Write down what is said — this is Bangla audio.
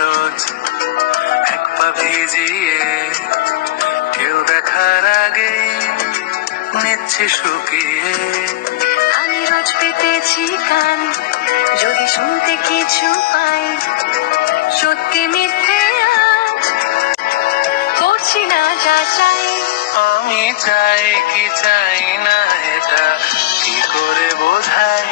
রোজ এক পা ভিজিয়ে, কেউ দেখার আগে নিচ্ছে শুকিয়ে। আমি রোজ পেতেছি কান, যদি শুনতে কিছু পাই, সত্যি মিথ্যে আজ করছি না যাচাই। আমি চাই কি চাই না এটা কি করে বোঝাই?